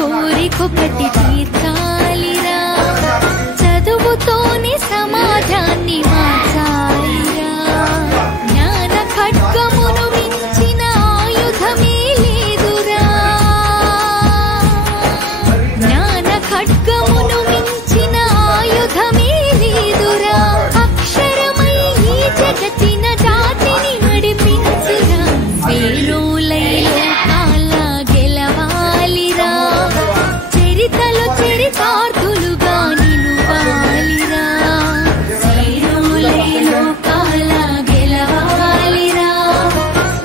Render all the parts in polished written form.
కోరికొకటి తీర్చాలిరా, చదువుతోనే సమాజాన్ని మార్చాలిరా. జ్ఞాన ఖడ్గమును మించిన ఆయుధమే లేదురా, జ్ఞాన ఖడ్గమును మించిన ఆయుధమే లేదురా. అక్షరమై ఈ జగతిన జాతిని నడిపించురా, వేరులైలో కాల గెలవాలిరా, చరితలు చరితార్థులుగా నిలువాలిరా. వేరులైలో కాల గెలవాలిరా,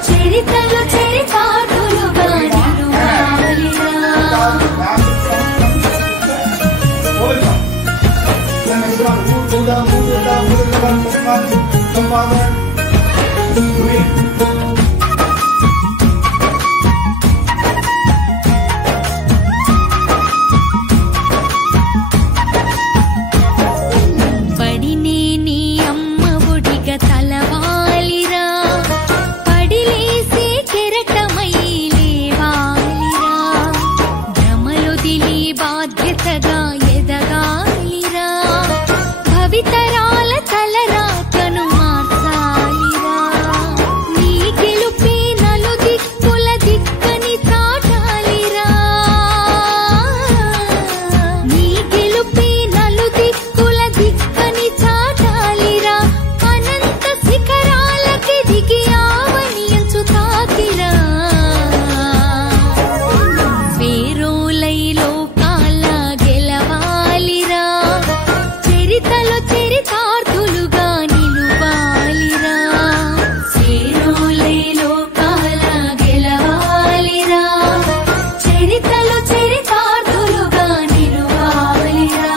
చరితలు చరితార్థులుగా నిలువాలిరా. పడినే నీ అమ్మ ఒడిగా తలవాలిరా, పడిలేసే కెరటమై లేవాలిరా. భ్రమలొదిలి బాధ్యతగా ఎదగాలిరా, భవితరాల తలరాతను మార్చాలిరా. నీ గెలుపే నలుదిక్కుల దిక్కని చాటాలిరా, నీ గెలుపే నలుదిక్కుల దిక్కని చాటాలిరా. అనంత శిఖరాలకి దిగి ఆవనించు తాకిరా, వేరులైలో కాల గెలవాలిరా, చరితలు చరితార్థులుగా నిలువాలిరా. వేరులైలో కాల గెలవాలిరా, చరితలు చరితార్థులుగా నిలువాలిరా.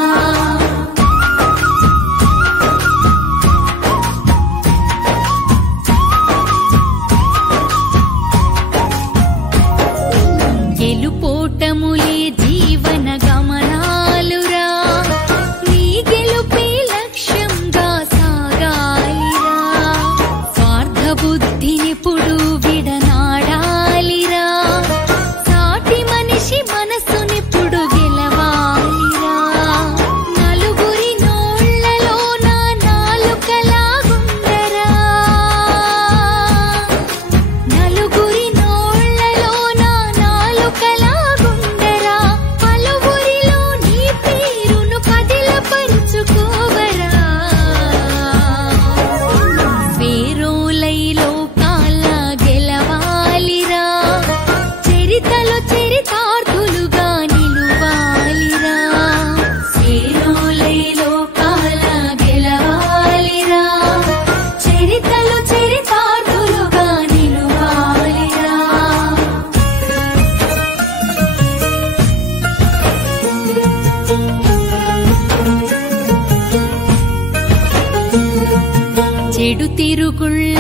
గెలుపోటములే జీవన గమనాలురా, నీ గెలుపే లక్ష్యంగా సాగాలిరా. స్వార్థ బుద్ధినిప్పుడు విడనాడాలిరా, సాటి మనిషి మనసునిప్పుడు గెలవాలిరా. నలుగురి నోళ్లలో నా నాలుకలాగుండరా, నలుగురి నోళ్లలో నా నాలుకలాగుండరా. పలువురిలో నీ పేరును పదిలపరుచుకోవరా, వేరులైలో కాల గెలవాలిరా, చరితలు చరితార్థులుగా నిలువాలిరా. వేరులైలో కాల గెలవాలిరా, చరితలు చరితార్థులుగా నిలువాలిరా. చెడు తిరుగుళ్ళ